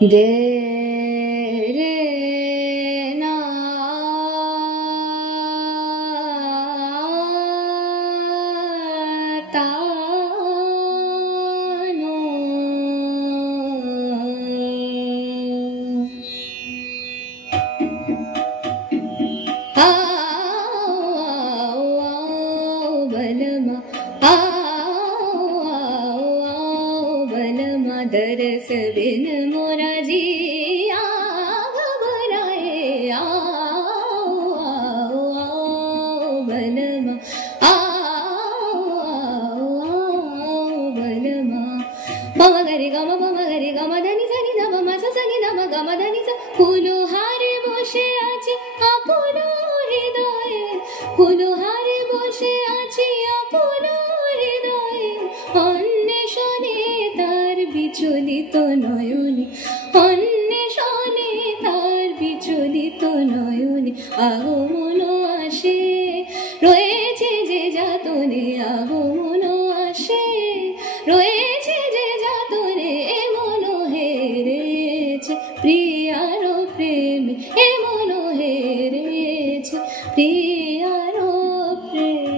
দে রে না তানো बलमा बलमा दरस बिन मोरा जिया घबराए बलमा बलमा मम गरि गम धनि धनि धम मस सनि धम गम धनि स फुलहारे बসে আছে আপন হৃদয়ে फुलहारे বসে আছি আপন হৃদয়ে অন্বেষণে তার বিচলিত নয়নে অন্বেষণে তার বিচলিত নয়নে আগমন আসে রয়েছে যে যাতনে আগমন আসে রয়েছে যে যাতনে এমন হেরেছে প্রিয়ার প্রেমে এমন হেরেছে প্রিয়ার প্রেমে।